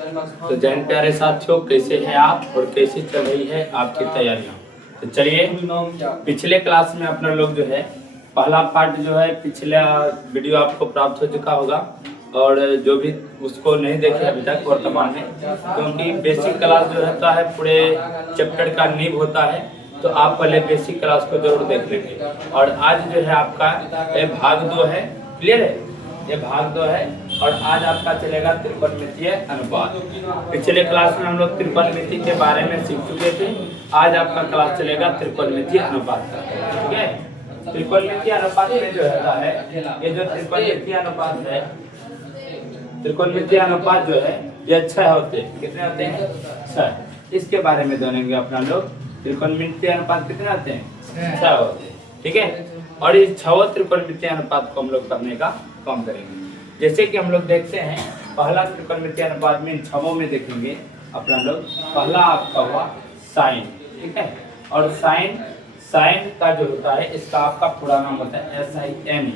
तो जैन प्यारे साथियों, कैसे हैं आप और कैसे चल रही है आपकी तैयारियां। तो चलिए, पिछले क्लास में अपना लोग जो है पहला पार्ट जो है पिछला वीडियो आपको प्राप्त हो चुका होगा, और जो भी उसको नहीं देखे अभी तक वर्तमान में, क्योंकि बेसिक क्लास जो रहता है पूरे चैप्टर का नींव होता है, तो आप पहले बेसिक क्लास को जरूर देख लेंगे। और आज जो है आपका भाग 2 है, क्लियर है, ये भाग 2 है। और आज आपका चलेगा त्रिकोणमितीय अनुपात। पिछले क्लास में हम लोग त्रिकोणमिति के बारे में सीख चुके थे, आज आपका क्लास चलेगा त्रिकोणमितीय अनुपात का, ठीक है। त्रिकोणमितीय अनुपात में जो रहता है, ये जो त्रिकोणमितीय अनुपात है, त्रिकोणमितीय अनुपात जो है ये 6 होते हैं। कितने होते हैं? 6। इसके बारे में जानेंगे अपना लोग। त्रिकोणमितीय अनुपात कितने होते हैं? 6 होते हैं, ठीक है। और इस 6 त्रिकोणमितीय अनुपात को हम लोग करने का काम करेंगे। जैसे कि हम लोग देखते हैं, पहला त्रिकोणमितीय अनुपात में इन 6 में देखेंगे अपना लोग। पहला आपका हुआ साइन, ठीक है। और साइन का जो होता है, इसका आपका पूरा नाम होता है SIN।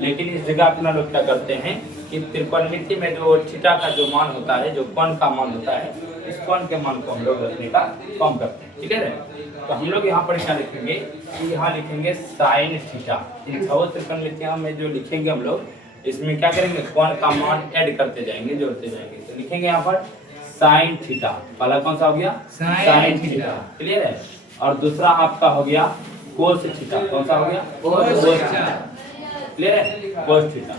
लेकिन इस जगह अपना लोग क्या करते हैं कि त्रिकोणमिति में जो थीटा का जो मान होता है, जो कोण का मान होता है, इस कोण के मान को हम लोग रखने का काम करते हैं, ठीक है। तो हम लोग यहाँ पर क्या लिखेंगे कि यहाँ लिखेंगे साइन थीटा। इन 6 त्रिकोणमितियों में जो लिखेंगे हम लोग, इसमें क्या करेंगे, कोण का मान ऐड करते जाएंगे, जोड़ते जाएंगे। तो लिखेंगे यहाँ पर साइन थीटा। पहला कौन सा हो गया? साइन थीटा, क्लियर है। और दूसरा आपका हो गया कोस थीटा। कौन सा हो गया? कोस थीटा, क्लियर है, कोस थीटा।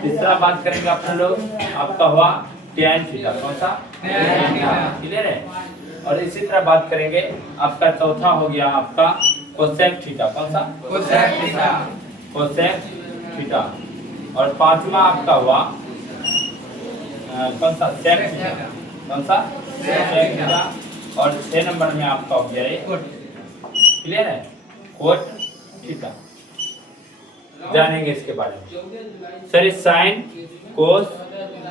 तीसरा बात करेंगे अपने लोग, आपका हुआ टैन थीटा। कौन सा? टैन थीटा, क्लियर है। और इसी तरह बात करेंगे, आपका चौथा हो गया आपका कोसेक थीटा। कौन सा? Cosec theta, cosec theta. और पांचवा आपका हुआ कौन सा? Sec theta. कौन सा? Sec theta. और 6 नंबर में आपका हो गया ये, क्लियर है, कोट थीटा। जानेंगे इसके बारे में। सर, साइन, कोस,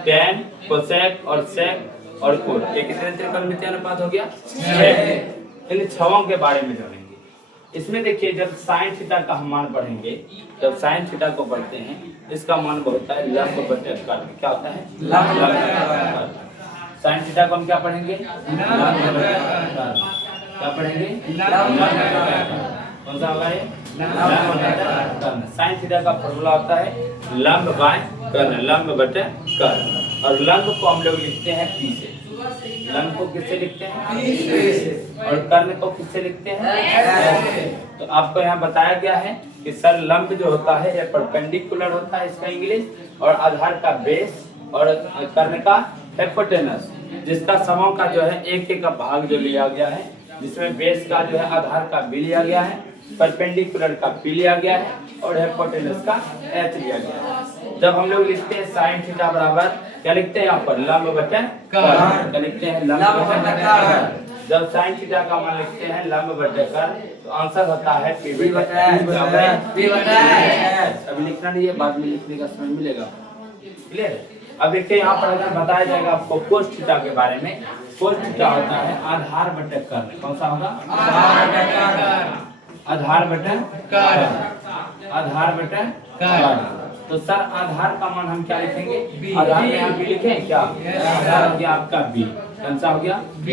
टैन, कोसेक और सेक और कोट, ये कितने त्रिकोणमितीय अनुपात हो गया? 6। इन 6 के बारे में जानेंगे। इसमें देखिए, जब साइन थीटा का हम मान पढ़ेंगे, जब साइन थीटा को पढ़ते हैं, इसका मान होता है लंब बटे कर्ण। क्या होता है? लंब बटे कर्ण। साइन थीटा को हम क्या पढ़ेंगे? लंब बटे कर्ण। क्या पढ़ेंगे? लंब बटे कर्ण। कौन सा होगा ये? लंब बटे कर्ण। साइन थीटा का फॉर्मूला होता है लंब बाय कर्ण, लंब बटे कर्ण। और लंब को हम लोग लिखते हैं P से। लंब को किससे लिखते हैं? P से। और कर्ण को किससे लिखते हैं? S से। तो आपको यहाँ बताया गया है कि सर, लंब जो होता है ये परपेंडिकुलर होता है, इसका इंग्लिश, और आधार का बेस, और कर्ण का हाइपोटेनस, जिसका समों का जो है एक का भाग जो लिया गया है, जिसमें बेस का जो है आधार का B लिया गया है, परपेंडिकुलर का P लिया गया है, और हाइपोटेनस का H लिया गया है। जब हम लोग लिखते हैं साइन थीटा बराबर क्या लिखते हैं यहाँ पर? लंब बटे कर्ण। क्या लिखते हैं? लंब बटे कर्ण। जब साइन थीटा का मान लिखते हैं लंब बटे कर्ण, तो आंसर होता है P बटे H। अभी लिखना नहीं है, बाद में लिखने का समय मिलेगा, क्लियर है। अब देखिए, यहाँ पर अगर बताया जाएगा आपको कोस थीटा के बारे में। कोस थीटा होता है आधार बटे कर्ण। कौन सा होगा? आधार बटे कर्ण, आधार बटे कर्ण, आधार बटे कर्ण। तो सर, आधार का मान हम क्या लिखेंगे? आधार में हम B लिखें क्या? आधार हो गया आपका B। कौन सा हो गया? B,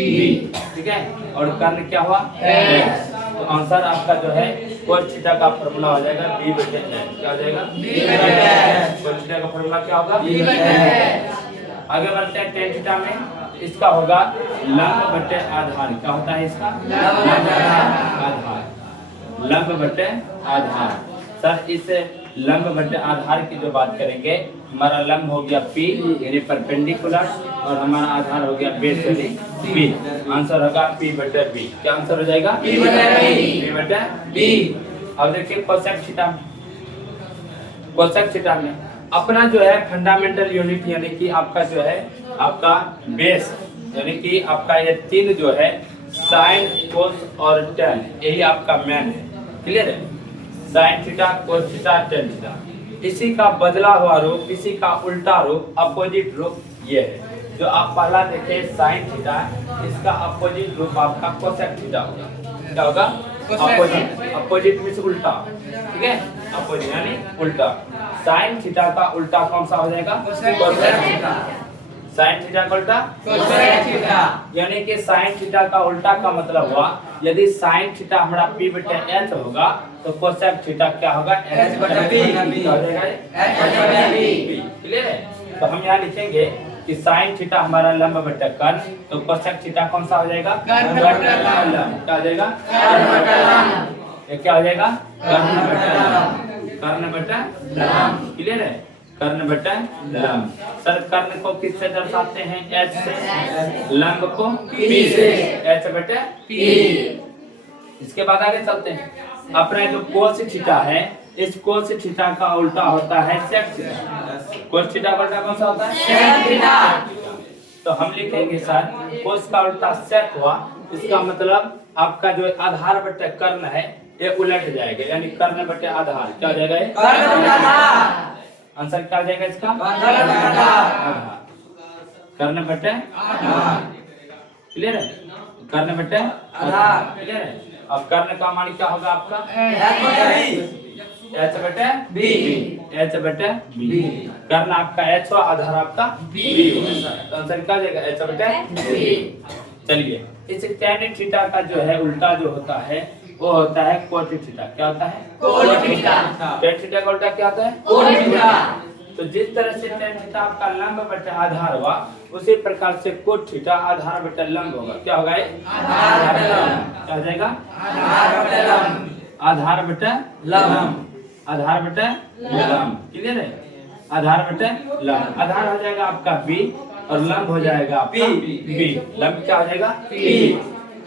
ठीक है। और कर्ण क्या हुआ? H। तो आंसर आपका जो है कोस थीटा का फॉर्मूला हो जाएगा B बटे H। क्या हो जाएगा? B बटे H। कोस थीटा का फॉर्मूला क्या होगा? B बटे H। आगे बढ़ते हैं टेन थीटा में। इसका होगा लंब बटे आधार। क्या होता है इसका? लंब बटे आधार, लंब बटे आधार। सर, इस लंब बटे आधार की जो बात करेंगे, हमारा लंब हो गया P यानी परपेंडिकुलर, और हमारा आधार हो गया बेस यानी B। आंसर होगा P बटे B। क्या आंसर हो जाएगा? P बटे B, P बटे B। अब देखिए कोसेक थीटा में, कोसेक थीटा में अपना जो है फंडामेंटल यूनिट यानी कि आपका जो है आपका बेस, यानी कि आपका ये 3 जो है साइन, कोस और टैन, यही आपका मैन है, क्लियर है। Sine theta, cos theta, tan theta. इसी का बदला हुआ रूप, इसी का उल्टा रूप, अपोजिट रूप ये है। जो आप पहला देखे साइन थीटा, इसका अपोजिट रूप आपका कोसेक थीटा होगा। क्या होगा? अपोजिट। अपोजिट मींस उल्टा, ठीक है, अपोजिट यानी उल्टा। साइन थीटा का उल्टा कौन सा हो जाएगा? Cosec theta. साइन थीटा का उल्टा कोसेक थीटा। यानी कि साइन थीटा का उल्टा का मतलब हुआ यदि साइन थीटा हमारा p बटे h होगा तो कोसेक थीटा क्या होगा h बटे b। क्या हो जाएगा h बटे b। क्लियर है। तो हम यहाँ लिखेंगे कि साइन थीटा हमारा लंब बटे कर्ण, तो कोसेक थीटा कौन सा हो जाएगा कर्ण बटे लंब। क्या हो जाएगा कर्ण बटे लंब। ये क्या हो जाएगा कर्ण बटे लंब। कर्ण बटे लंब। क्लियर है, कर्ण बटे लंब। सर कर्ण को किससे दर्शाते हैं h से, लंब को p से, h बटे p। इसके बाद आगे चलते हैं। अपना जो कोस थीटा है इस कोस थीटा का उल्टा होता है सेक थीटा। कोस थीटा का उल्टा कौन सा होता है सेक थीटा। तो हम लिखेंगे सर कोस का उल्टा सेक हुआ, इसका मतलब आपका जो आधार बटे कर्ण है ये उलट जाएगा, यानी कर्ण बटे आधार क्या हो जाएगा ये कर्ण बटे आधार। आंसर क्या हो जाएगा इसका कर्ण बटे आधार। कर्ण बटे आधार। क्लियर है, कर्ण बटे आधार। क्लियर है। अब कर्ण का मान क्या होगा आपका h बटे b। h बटे b। h बटे b। कर्ण आपका h हो, आधार आपका b हो, तो आंसर क्या हो जाएगा h बटे b। चलिए इस tan थीटा का जो है उल्टा जो होता है वो होता है कोट थीटा। क्या होता है कोट थीटा। tan थीटा का उल्टा क्या होता है कोट थीटा। तो जिस तरह से tan थीटा आपका लंब बटे आधार हुआ उसी प्रकार से कोट थीटा आधार बटे लंब होगा। क्या होगा ये आधार बटे लंब। क्या हो जाएगा आधार बटे लंब। आधार बटे लंब। आधार बटे लंब। क्लियर है, आधार बटे लंब। आधार हो जाएगा आपका b और लंब हो जाएगा आपका b। लंब क्या हो जाएगा p।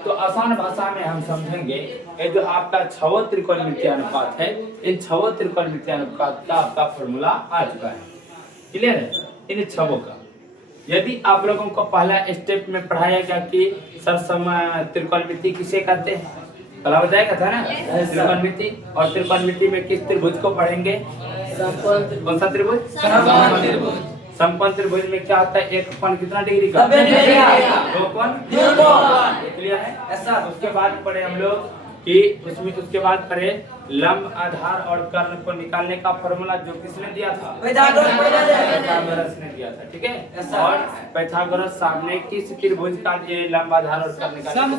तो आसान भाषा में हम समझेंगे ये जो आपका छवो त्रिकोणमितीय अनुपात है, इन छवो त्रिकोणमितीय अनुपात का आपका फॉर्मूला आ चुका है। क्लियर है, इन छवों का यदि आप लोगों को पहला स्टेप में पढ़ाया गया कि सर त्रिकोणमिति किसे कहते हैं, पता बताएगा था ना त्रिकोणमिति। और त्रिकोणमिति में किस त्रिभुज को पढ़ेंगे, कौन सा त्रिभुज समकोण त्रिभुज। समकोण त्रिभुज में क्या होता है एक कोण कितना डिग्री का 90 डिग्री का। दो कोण क्लियर है। ऐसा उसके बाद पढ़े हम लोग कि उसके बाद पढ़े लंब आधार और कर्ण को निकालने का फॉर्मूला जो किसने दिया था पाइथागोरस ने दिया था। ठीक है, और पाइथागोरस साहब ने किस त्रिभुज का ये लंब आधार और कर्ण निकालने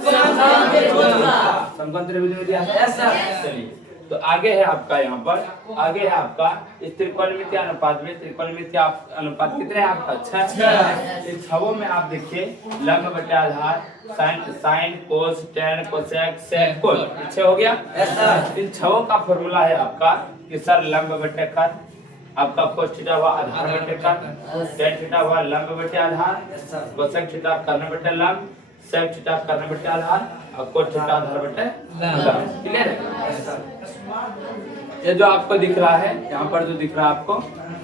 समकोण त्रिभुज में दिया था। चलिए तो आगे है आपका यहाँ पर आगे है आपका इस त्रिकोणमितीय अनुपात में त्रिकोणमितीय अनुपात कितने हैं आपका 6। इस छवों में आप देखिए लंब बटे आधार sine cos tan cosec sec cos 6 हो गया। इन छवों का फॉर्मूला है आपका कि सर लंब बटे कर्ण आपका कोस थीटा हुआ आधार बटे कर्ण, tan थीटा हुआ लंब बटे आधार, कोसेक थीटा कर्ण बटे लंब, सेक थीटा कर्ण बटे आधार और कोस थीटा आधार बटे लंब। क्लियर है। ये जो आपको दिख रहा है यहाँ पर जो दिख रहा है आपको,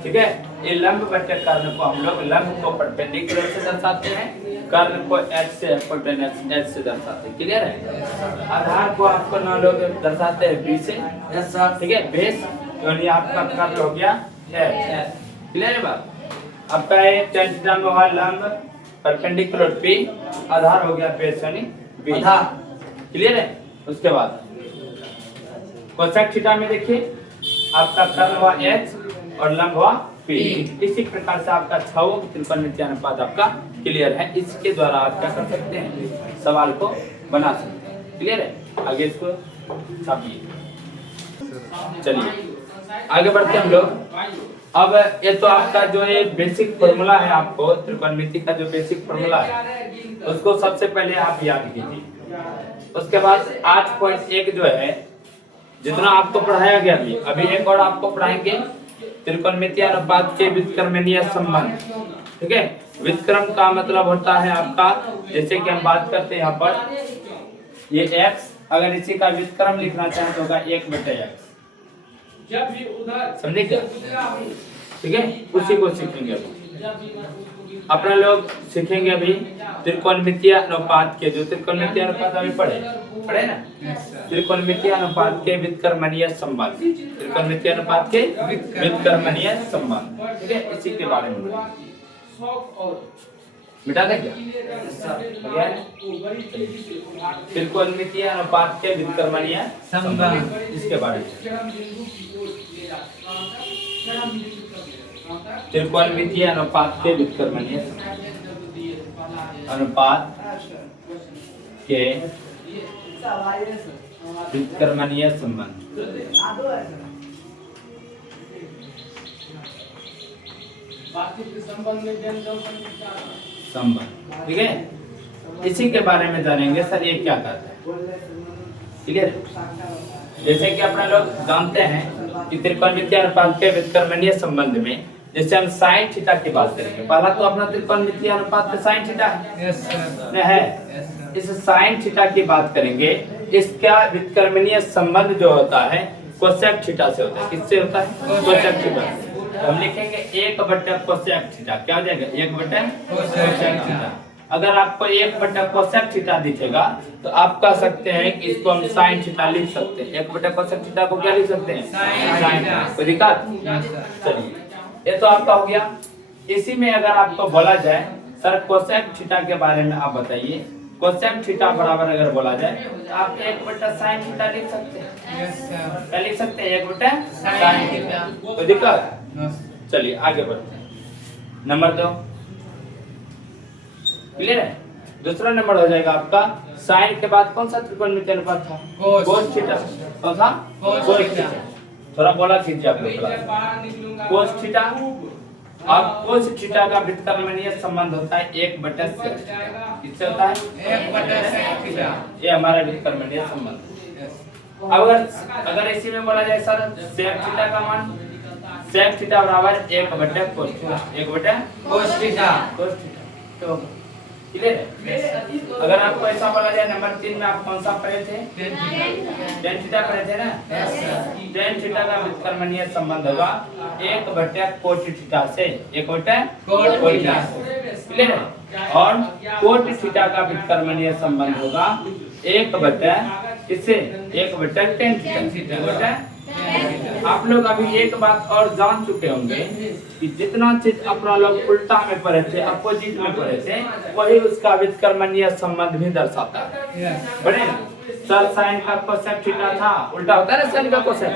ठीक है, ये लंब बटे कर्ण को हम लोग लंब को परपेंडिकुलर से दर्शाते हैं, कर्ण को h से हाइपोटेनस h से दर्शाते हैं। क्लियर है। आधार को आपको ना लोग दर्शाते हैं b से। ठीक है, बेस यानी आपका कर्ण हो गया h। क्लियर है बात। आपका ये tan थीटा में हुआ लंब परपेंडिकुलर p, आधार हो गया बेस यानी b। क्लियर है। उसके बाद कोसेक थीटा में देखिए आपका कर्ण हुआ h और लंब हुआ p। इसी प्रकार से आपका छवों की त्रिकोणमितीय अनुपात आपका क्लियर है। इसके द्वारा आप क्या कर सकते हैं, सवाल को बना सकते हैं। क्लियर है। आगे इसको छापिए। चलिए आगे बढ़ते हैं हम लोग। अब ये तो आपका जो ये बेसिक फॉर्मूला है, आपको त्रिकोणमिति का जो बेसिक फॉर्मूला है उसको सबसे पहले आप याद कीजिए। उसके बाद 8.1 जो है जितना आपको पढ़ाया गया अभी एक और आपको पढ़ाएंगे त्रिकोणमितीय अनुपात के व्युत्क्रमणीय संबंध। ठीक है, व्युत्क्रम का मतलब होता है आपका, जैसे कि हम बात करते हैं यहाँ पर ये x, अगर इसी का व्युत्क्रम लिखना चाहे तो होगा 1/x। समझे क्या? ठीक है, उसी को सीखेंगे अभी। अपना लोग सीखेंगे अभी त्रिकोणमितीय अनुपात के, जो त्रिकोणमितीय अनुपात अभी पढ़े ना, त्रिकोणमितीय अनुपात के व्युत्क्रमणीय संबंध, त्रिकोणमितीय अनुपात के व्युत्क्रमणीय संबंध। ठीक है, इसी के बारे में मिटा दें क्या? त्रिकोणमितीय अनुपात के व्युत्क्रमणीय संबंध, इसके बारे में त्रिकोणमितीय अनुपात के व्युत्क्रमणीय संबंध। अनुपात के व्युत्क्रमणीय संबंध। संबंध, ठीक है। इसी के बारे में जानेंगे सर, ये क्या करता है, ठीक है। जैसे कि अपना लोग जानते हैं कि त्रिकोणमितीय अनुपात के व्युत्क्रमणीय संबंध में जैसे हम साइन थीटा की बात करेंगे, पहला तो अपना त्रिकोणमितीय अनुपात में साइन थीटा है। इस साइन थीटा की बात करेंगे, इसका व्युत्क्रमणीय संबंध जो होता है कोसेक थीटा से होता है। किससे होता है? Cosec theta. तो हम लिखेंगे 1 कोसेक थीटा। क्या हो जाएगा? 1 कोसेक थीटा। अगर आपको 1 कोसेक थीटा दिखेगा तो आप कह सकते हैं कि इसको हम साइन थीटा लिख सकते हैं। 1 कोसेक थीटा को क्या लिख सकते हैं? साइन। कोई दिक्कत? चलिए, ये तो आपका हो गया। इसी में अगर आपको बोला जाए सर कोसेक थीटा के बारे में आप बताइए, कोसेक थीटा बराबर अगर बोला जाए तो आप 1 साइन थीटा लिख सकते हैं। क्या लिख सकते हैं? 1 साइन थीटा। कोई दिक्कत? चलिए आगे बढ़ते हैं। नंबर 2 क्लियर है। दूसरा नंबर हो जाएगा आपका साइन के बाद कौन सा त्रिकोणमितीय अनुपात था? Cos theta. कौन था? Cos theta. थोड़ा बोला कीजिए आप लोग। Cos theta. अब कोस थीटा का व्युत्क्रमणीय संबंध होता है 1/sec थीटा। किससे होता है? 1/sec theta. ये हमारा व्युत्क्रमणीय संबंध। अब अगर इसी में बोला जाए सर sec थीटा का मान, sec थीटा बराबर 1/cos थीटा। 1/cos theta. तो क्लियर है। अगर आपको ऐसा बोला जाए नंबर 3 में आप कौन सा पढ़े थे? tan थीटा पढ़े थे ना? tan थीटा का व्युत्क्रमणीय संबंध होगा 1/cot थीटा से। 1/cot theta. क्लियर है। और cot थीटा का व्युत्क्रमणीय संबंध होगा 1/tan थीटा। आप लोग अभी एक बात और जान चुके होंगे कि जितना चीज अपना लोग उल्टा में पढ़े थे, अपोजिट में पढ़े थे, वही उसका व्युत्क्रमणीय संबंध भी दर्शाता है। बड़े सर साइन का कोसेक थीटा था, उल्टा होता है ना साइन का कोसेक।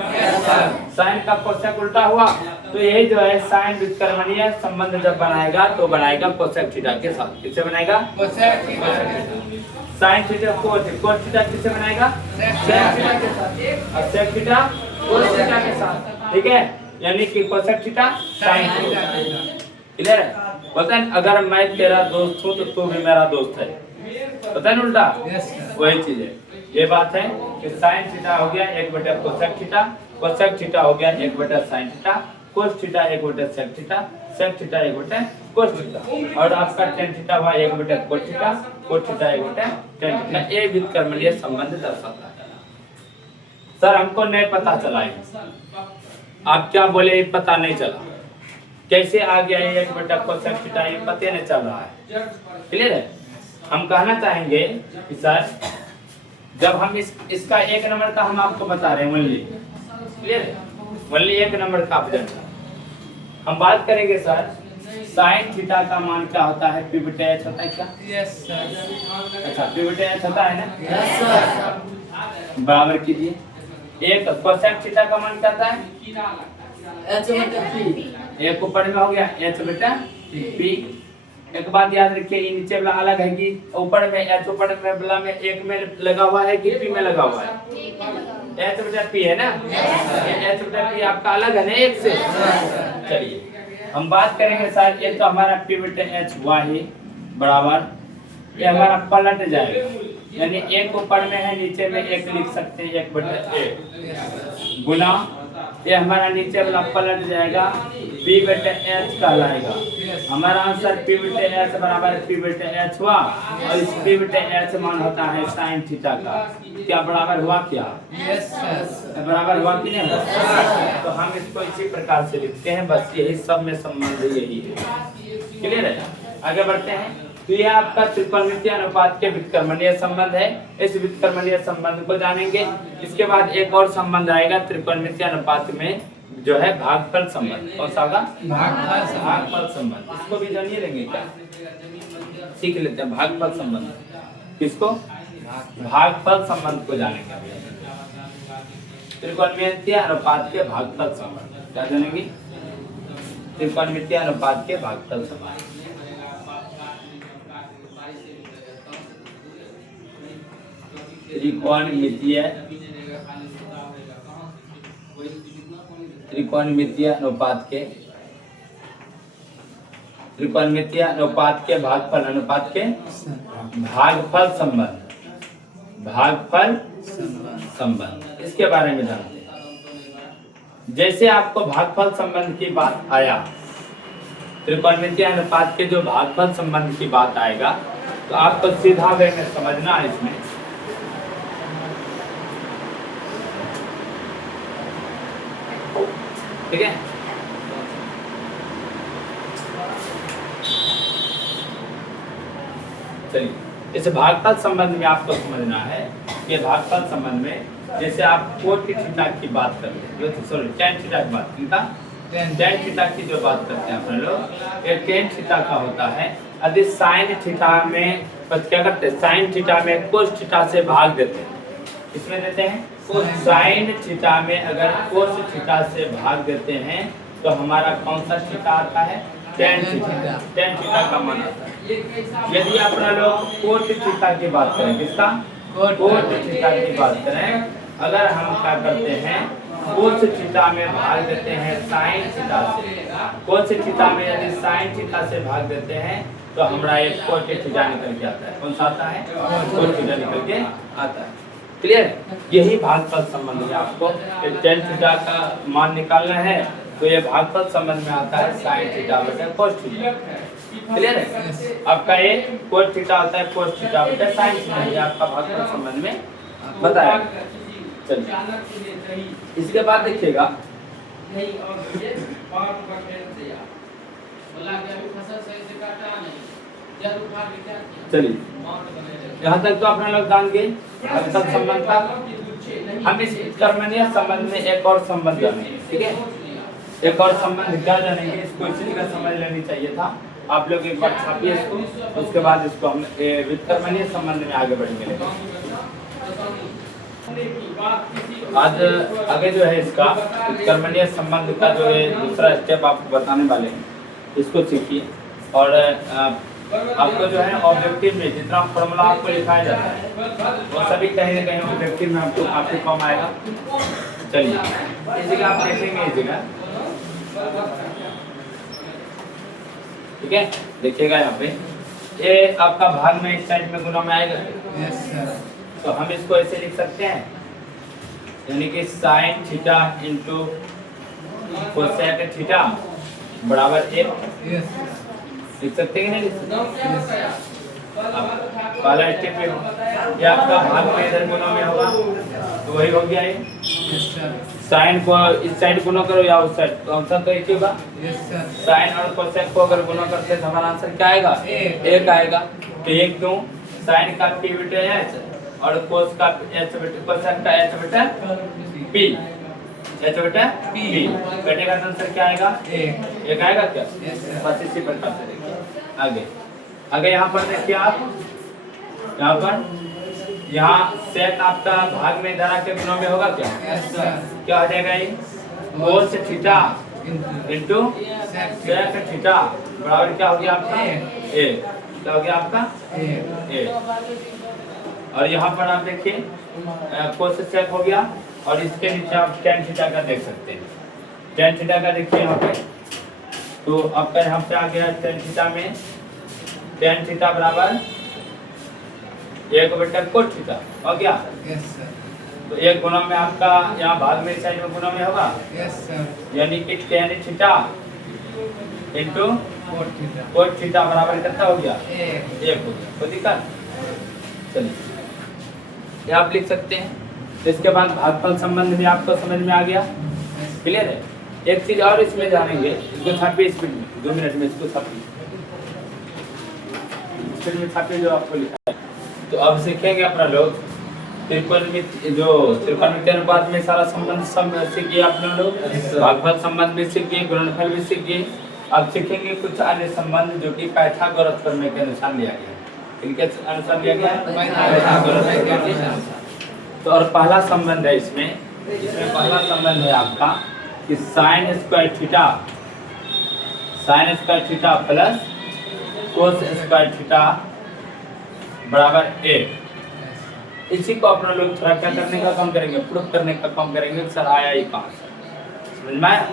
साइन का कोसेक उल्टा हुआ तो यही जो है साइन व्युत्क्रमणीय संबंध जब बनाएगा तो बनाएगा कोसेक थीटा के साथ। किससे बनाएगा? Cosec theta. Sine theta cos theta किससे बनाएगा? सेक थीटा के साथ। और सेक थीटा कोस थीटा के साथ, ठीक है। यानी कि cosec theta sine theta. Clear है। पता है अगर मैं तेरा दोस्त हूँ तो तू भी मेरा दोस्त है, पता है उल्टा? वही चीज है। ये बात है कि साइन थीटा हो गया 1/कोसेक थीटा, कोसेक थीटा हो गया 1/साइन थीटा, कोस थीटा 1/सेक थीटा, सेक थीटा 1/कोस थीटा, और आपका tan थीटा हुआ 1/कोट theta, cot theta 1/tan theta. ये व्युत्क्रमणीय संबंध दर्शाता है। सर हमको नहीं पता चला है, आप क्या बोले ये पता नहीं चला, कैसे आ गया ये 1/कोसेक थीटा, ये पता नहीं चल रहा है। क्लियर है। हम कहना चाहेंगे कि सर जब हम इसका 1 नंबर का हम आपको बता रहे हैं वनली, क्लियर है, वनली 1 नंबर का आप हम बात करेंगे सर साइन थीटा का मान क्या होता है? p/h होता है क्या? Yes sir. अच्छा p/h होता है ना? Yes sir. बराबर कीजिए, एक कोसेक थीटा का मान क्या था? h/p। एक ऊपर में हो गया h/p। एक बात याद रखिए, ये नीचे वाला अलग है कि ऊपर में h ऊपर में वाला में एक में लगा हुआ है कि p में लगा हुआ है? h/p है ना? ये h/p आपका अलग है ना एक से। चलिए हम बात करेंगे सर, ये तो हमारा p/h हुआ ही बराबर, ये हमारा पलट जाएगा, यानी एक ऊपर में है नीचे में एक लिख सकते हैं 1/a गुना ये हमारा नीचे वाला पलट जाएगा p/h कहलाएगा। हमारा आंसर p/h बराबर p/h हुआ, और इस p/h मान होता है साइन थीटा का। क्या बराबर हुआ? क्या यस बराबर हुआ कि नहीं? तो हम इसको इसी प्रकार से लिखते हैं, बस यही सब में संबंध यही है। क्लियर है। आगे बढ़ते हैं। तो यह आपका त्रिकोणमितीय अनुपात के व्युत्क्रमणीय संबंध है। इस व्युत्क्रमणीय संबंध को जानेंगे। इसके बाद एक और संबंध आएगा त्रिकोणमितीय अनुपात में, जो है भागफल संबंध। कौन सा होगा? भागफल संबंध। इसको भी जानिए लेंगे क्या? सीख लेते हैं भागफल संबंध। किसको? भागफल संबंध को जानेंगे। त्रिकोणमितीय अनुपात के भागफल संबंध क्या जानेंगे? त्रिकोणमितीय अनुपात के भागफल संबंध। त्रिकोणमितीय अनुपात के भागफल संबंध इसके बारे में जानते हैं। जैसे आपको भागफल संबंध की बात आया, त्रिकोणमितीय अनुपात के जो भागफल संबंध की बात आएगा तो आपको सीधा वे में समझना है इसमें। ठीक है, चलिए इस भागफल संबंध में आपको समझना है। ये भागफल संबंध में जैसे आप कोट थीटा की बात करते हैं, सॉरी टेन थीटा की बात करता, टेन थीटा की जो बात करते हैं अपन लोग, ये टेन थीटा का होता है। यदि साइन थीटा में क्या करते हैं, साइन थीटा में कोस थीटा से भाग देते हैं। किसमें देते हैं? साइन थीटा में अगर कोस थीटा से भाग देते हैं तो हमारा कौन सा थीटा आता है? Tan theta. टेन थीटा का मान आता है। यदि अपना लोग कोट थीटा की बात करें, किसका? कोट थीटा की बात करें, अगर हम क्या करते हैं, कोस थीटा में भाग देते हैं साइन थीटा से, कोस थीटा में यदि साइन थीटा से भाग देते हैं तो हमारा एक कोट थीटा निकल के आता है। कौन सा आता है? कोट थीटा निकल के आता है। क्लियर? यही भागफल संबंध है। आपको टेन थीटा का मान निकालना है तो ये भागफल संबंध में आता है साइन थीटा बटे कोस थीटा। क्लियर है? आपका ये कोस थीटा होता है कोस थीटा बटे साइन थीटा, ये आपका भागफल संबंध में बताया। चलिए इसके बाद देखिएगा, चलिए यहाँ तक तो अपने लोग जान गए भागफल संबंध का। हम इस कर्मणीय संबंध में एक और संबंध जानेंगे। ठीक है, एक और संबंध क्या जानेंगे, इसको इसी का समझ लेनी चाहिए था। आप लोग एक बार छापिए इसको, उसके बाद इसको हम विकर्मणीय संबंध में आगे बढ़ेंगे। आज आगे जो है इसका विकर्मणीय संबंध का जो है दूसरा स्टेप आपको बताने वाले हैं, इसको सीखिए। और आपको जो है ऑब्जेक्टिव में जितना फॉर्मूला आपको लिखाया जाता है वो सभी कहीं न कहीं ऑब्जेक्टिव में आपको कम आएगा। चलिए इस जगह आप देखेंगे, इस जगह ठीक है, देखिएगा यहाँ पे ये आपका भाग में इस साइड में गुना में आएगा। Yes sir. तो हम इसको ऐसे लिख सकते हैं, यानी कि sine theta into cosec theta बराबर 1। लिख सकते हैं कि नहीं लिख सकते? पहला स्टेप पे ये आपका भाग में इधर गुना में होगा तो वही हो गया ये। साइन को इस साइड गुना करो या उस साइड, कौन सा तो एक ही होगा। साइन और कोसेक को अगर गुना करते हैं तो हमारा आंसर क्या आएगा? 1 आएगा। तो ये क्यों? साइन का p बटे h और कोस का h बटे कोसेक का h बटे p, h बटे p कटेगा तो आंसर क्या आएगा? 1 आएगा क्या? बस इसी प्रकार से देखिए आगे। आगे यहाँ पर देखिए आप, यहाँ पर यहाँ सेक आपका भाग में धरा के गुणों में होगा क्या? क्या हो जाएगा ये? Cos theta into sec theta बराबर क्या हो गया आपका? a। क्या हो गया आपका? a। और यहाँ पर आप देखिए कोस सेक हो गया और इसके नीचे आप टेन थीटा का देख सकते हैं। टेन थीटा का देखिए यहाँ पे, तो आपका यहाँ पे आ गया टेन थीटा में, टेन थीटा बराबर 1 बटे कोस थीटा हो गया। Yes sir. तो एक गुना में आपका यहाँ भाग में साइड में गुना में होगा। Yes sir. यानी कि tan theta into cos theta बराबर कितना हो गया? 1 हो गया। कोई दिक्कत? चलिए ये आप लिख सकते हैं। तो इसके बाद भागफल संबंध में आपको समझ में आ गया। क्लियर है? एक चीज और इसमें जानेंगे, इसको छापिए स्पीड में, 2 मिनट में इसको छापिए स्पीड में, छापिए जो आपको लिखा है। तो अब सीखेंगे अपना लोग त्रिकोणमितीय, जो त्रिकोणमितीय अनुपात में सारा संबंध सब सीख गए अपने लोग, भागफल संबंध भी सीख गए, गुणनफल भी सीख गए। अब सीखेंगे कुछ अन्य संबंध जो कि पाइथागोरस प्रमेय के अनुसार लिया गया है। इनके अनुसार लिया गया है पाइथागोरस के अनुसार। तो और पहला संबंध है इसमें पहला संबंध है आपका कि sine square theta plus cos square theta बराबर 1। इसी को अपना लोग थोड़ा क्या करने का काम करेंगे, प्रूफ करने का काम करेंगे। सर आया ही कहाँ से, समझ में आया?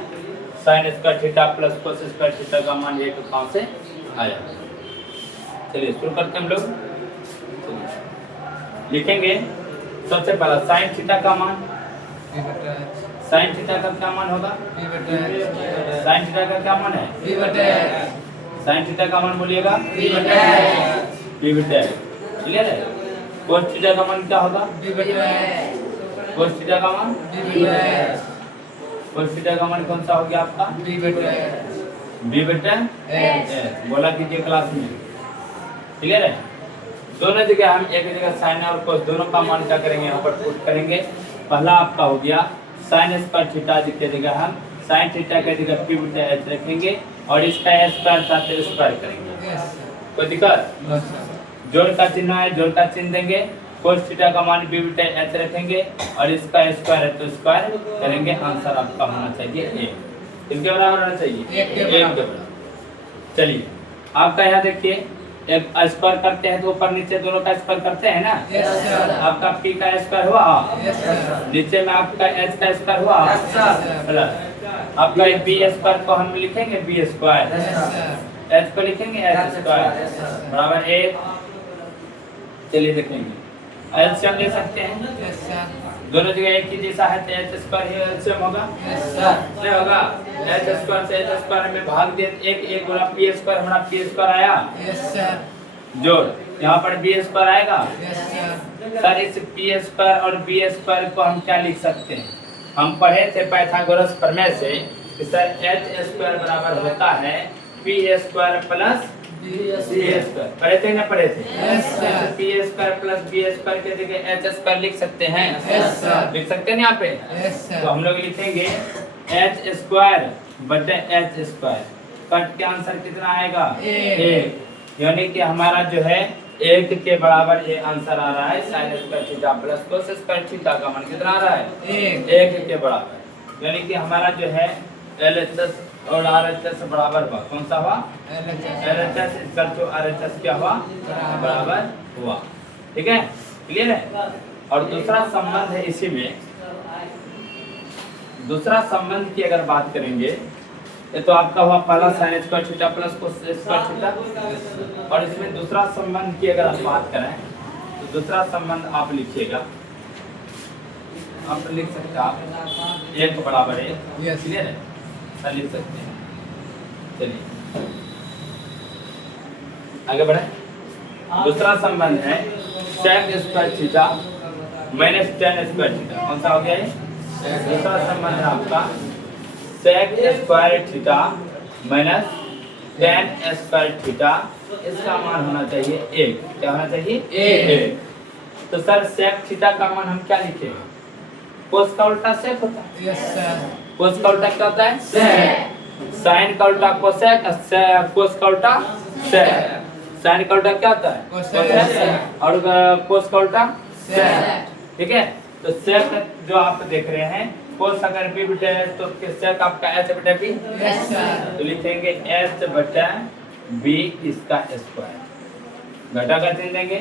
Sine square theta plus cos square theta का मान ये कहाँ से आया। चलिए शुरू करते हैं हम लोग। लिखेंगे सबसे पहला साइन थीटा का मान, साइन थीटा का क्या मान होगा, साइन थीटा का क्या मान है, साइन थीटा का मान बोलिएगा बी बटा, क्लियर है? कोस थीटा का मान क्या होगा, कोस थीटा का मान, कोस थीटा का मान कौन सा हो गया आपका, बी बटा बोला कीजिए क्लास में, क्लियर है? दोनों जगह हम एक जगह साइन और कोस दोनों का मान क्या करेंगे, यहाँ पर पुट करेंगे। पहला आपका हो गया साइन स्क्वायर थीटा की जगह हम साइन थीटा की जगह पी बटा एच रखेंगे और इसका स्क्वायर साथ स्क्वायर करेंगे। कोई दिक्कत? जोड़ का चिन्ह है, जोड़ का चिन्ह देंगे। कोस थीटा का मान बी बटा एच रखेंगे और इसका स्क्वायर है तो स्क्वायर करेंगे। आंसर आपका होना चाहिए एक, किसके बराबर होना चाहिए, एक के बराबर। चलिए आपका यहाँ देखिए, एक स्क्वायर करते हैं तो ऊपर नीचे दोनों का स्क्वायर करते हैं ना। आपका पी का स्क्वायर हुआ, नीचे में आपका एच का स्क्वायर हुआ, आपका बी स्क्वायर को हम लिखेंगे बी स्क्वायर, एच को लिखेंगे एच स्क्वायर बराबर एक। चलिए देखेंगे एच से हम ले सकते हैं, दोनों जगह एक ही जैसा है तो एच स्क्वायर ही एलसीएम होगा, नहीं होगा? एच स्क्वायर से एच स्क्वायर में भाग दे, एक एक गुना पी स्क्वायर, हमारा पी स्क्वायर आया, जोड़ यहाँ पर बी स्क्वायर आएगा। सर इस पी स्क्वायर और बी स्क्वायर को हम क्या लिख सकते हैं, हम पढ़े थे पाइथागोरस प्रमेय से कि सर एच स्क्वायर बराबर होता है P square plus B square, पढ़े थे ना, पढ़े थे? P square plus B square के जगह एच स्क्वायर लिख सकते हैं, लिख सकते हैं यहाँ पे। तो हम लोग लिखेंगे एच स्क्वायर बटे एच स्क्वायर, कट के आंसर कितना आएगा, एक, यानी कि हमारा जो है एक के बराबर ये आंसर आ रहा है। Sine square theta plus cos square theta का मान कितना आ रहा है, एक के बराबर, यानी कि हमारा जो है एलएचएस और आरएचएस बराबर हुआ, कौन सा हुआ, एलएचएस इक्वल टू आरएचएस क्या हुआ, बराबर हुआ। ठीक है, क्लियर है? और दूसरा संबंध है इसी में, दूसरा संबंध की अगर बात करेंगे ये तो आपका हुआ पहला sine square theta plus cos square theta, और इसमें दूसरा संबंध की अगर हम बात करें तो दूसरा संबंध आप लिखिएगा, आप लिख सकते हैं आप एक बराबर है, क्लियर है? सर लिख सकते हैं। चलिए आगे बढ़े। दूसरा संबंध है sec square theta minus tan square theta, कौन सा हो गया ये? दूसरा संबंध है आपका sec square theta minus tan square theta, इसका मान होना चाहिए एक, क्या होना चाहिए, एक। तो सर सेक थीटा का मान हम क्या लिखेंगे, कोस का उल्टा सेक होता है, कोस का उल्टा क्या होता है, सेक, साइन का उल्टा कोसेक, कोस का उल्टा सेक, साइन का उल्टा क्या होता है, कोसेक, और कोस का उल्टा सेक। ठीक है, तो सेक जो आप देख रहे हैं, कोस अगर बी बटा तो सेक आपका एच बटा बी, तो लिखेंगे एच बटा बी इसका स्क्वायर, घटा कर चिन्ह देंगे।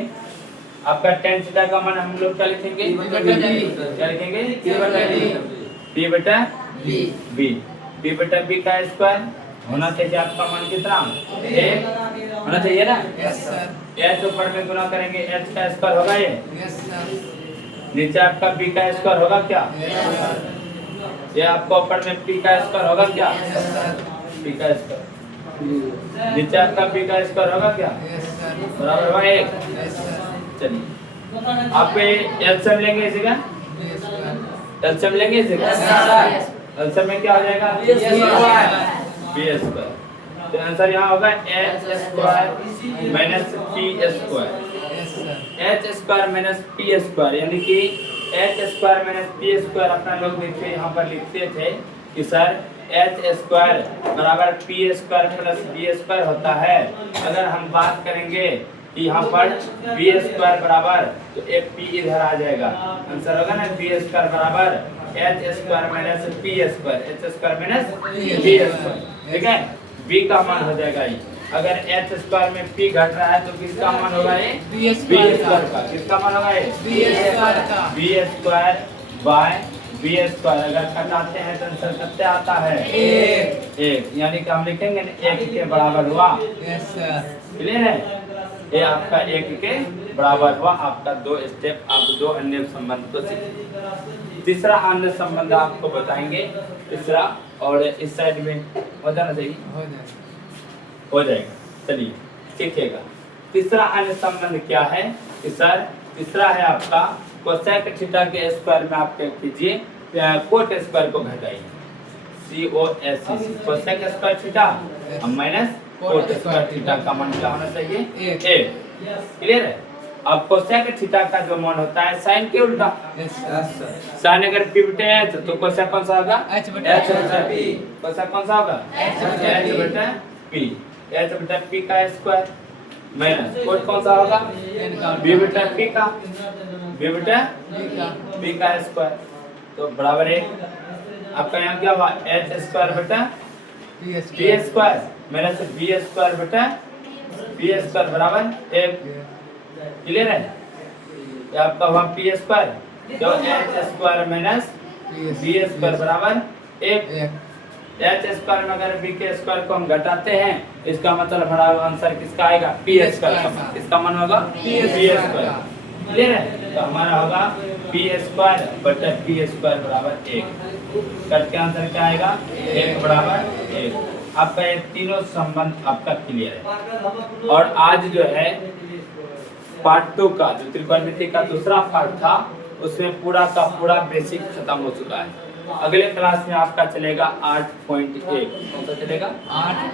आपका टेन थीटा का मान हम लोग क्या लिखेंगे, क्या लिखेंगे, बी बटा बी, बी बटा बी का स्क्वायर होना चाहिए। आपका मान कितना, एक होना चाहिए ना। एच ऊपर में गुना करेंगे, एच का स्क्वायर होगा ये, नीचे आपका बी का स्क्वायर होगा क्या, ये आपका ऊपर में पी का स्क्वायर होगा क्या, पी का स्क्वायर, नीचे आपका पी का स्क्वायर होगा क्या, बराबर हुआ एक। चलिए आप एलसीएम लेंगे इसी का, एलसीएम लेंगे इसी का, एलसीएम में क्या हो जाएगा, बी स्क्वायर। तो आंसर यहाँ होगा H square minus P square, H square minus P square, यानी कि H square minus P square अपना लोग देखिए यहाँ पर लिखते थे कि सर एच स्क्वायर बराबर P square plus B square होता है। अगर हम बात करेंगे कि यहाँ पर बी स्क्वायर बराबर तो एक पी इधर आ जाएगा, आंसर होगा ना बी स्क्वायर बराबर H square minus P square, H square minus P square. ठीक है, बी का मान हो जाएगा ये, अगर एच स्क्वायर में पी घट रहा है तो किसका मान होगा ये? बी बी स्क्वायर का। किसका मान होगा ये? बी स्क्वायर का। B square by B square. अगर घटाते हैं तो आंसर कितना आता है? एक। यानी कि हम लिखेंगे ना एक के बराबर हुआ। Yes sir. क्लियर है? ये आपका एक के बराबर हुआ। आपका दो स्टेप, आप दो अन्य संबंध को सीखेंगे। तीसरा अन्य संबंध आपको बताएंगे। तीसरा, और इस साइड में हो जाना चाहिए, हो जाएगा। चलिए सीखिएगा। तीसरा अन्य संबंध क्या है कि सर, तीसरा है आपका कोसेक थीटा के स्क्वायर में आप क्या कीजिए, कोट स्क्वायर को घटाइए। COSEC cosec square theta minus cot square theta का मान क्या होना चाहिए? एक। क्लियर है? अब कोसेक थीटा का जो मान होता है साइन के उल्टा। Yes sir. साइन अगर पी बटे एच तो कोसेक कौन सा होगा? एच बटा पी। कोसेक कौन सा होगा? एच बटा एच बटा पी। एच बटा पी का स्क्वायर माइनस कोट कौन सा होगा? बी बटा पी का, बी बटा पी का स्क्वायर। तो बराबर है आपका यहाँ क्या हुआ? एच स्क्वायर बटा P square minus B square बटा पी स्क्वायर बराबर एक। क्लियर है? ये आपका हुआ पी स्क्वायर, तो H square minus B square बराबर एक। एच स्क्वायर में अगर बी के स्क्वायर को हम घटाते हैं, इसका मतलब बराबर आंसर किसका आएगा? पी स्क्वायर का। किसका मान होगा? P square. क्लियर है? तो हमारा होगा पी स्क्वायर बटा पी स्क्वायर बराबर एक। कट के आंसर क्या आएगा? एक बराबर एक। आपका ये तीनों संबंध आपका क्लियर है। और आज जो है पार्ट 2 का जो त्रिकोणमिति का दूसरा पार्ट था, उसमें पूरा का पूरा बेसिक खत्म हो चुका है। अगले क्लास में आपका चलेगा 8.1। कौन सा चलेगा?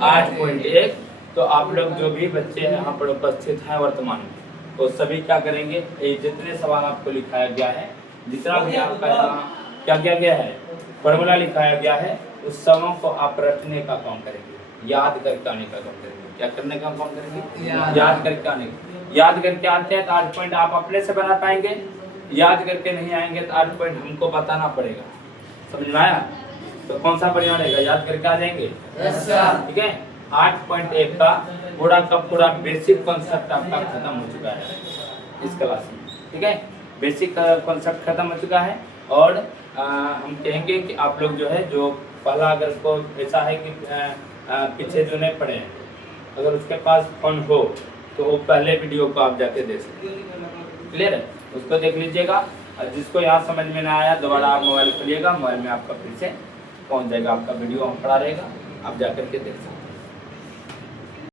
8.1। तो आप लोग जो भी बच्चे हैं यहाँ पर उपस्थित हैं वर्तमान में, तो सभी क्या करेंगे, ये जितने सवाल आपको लिखाया गया है, जितना भी आपका यहाँ क्या किया गया है, फॉर्मूला लिखाया गया है, उस सबों को आप रटने का काम करेंगे, याद करके आने का काम करेंगे। क्या करने का काम करेंगे? याद करके आने का। याद करके आते हैं तो 8 पॉइंट आप अपने से बना पाएंगे। याद करके नहीं आएंगे तो 8 पॉइंट हमको बताना पड़ेगा। समझ में आया? तो कौन सा बढ़िया रहेगा? याद करके आ जाएंगे। ठीक है? 8.1 का पूरा बेसिक कॉन्सेप्ट आपका खत्म हो चुका है इस क्लास में। ठीक है? बेसिक कॉन्सेप्ट खत्म हो चुका है। और हम कहेंगे कि आप लोग जो है, जो पहला अगर को ऐसा है कि पीछे जो नहीं पढ़े हैं, अगर उसके पास फोन हो तो वो पहले वीडियो को आप जाके देख सकते हैं। क्लियर है? उसको देख लीजिएगा। और जिसको यहाँ समझ में ना आया, दोबारा आप मोबाइल खोलिएगा, मोबाइल में आपका फिर से पहुँच जाएगा, आपका वीडियो हम पड़ा रहेगा, आप जाकर के देख सकते हैं।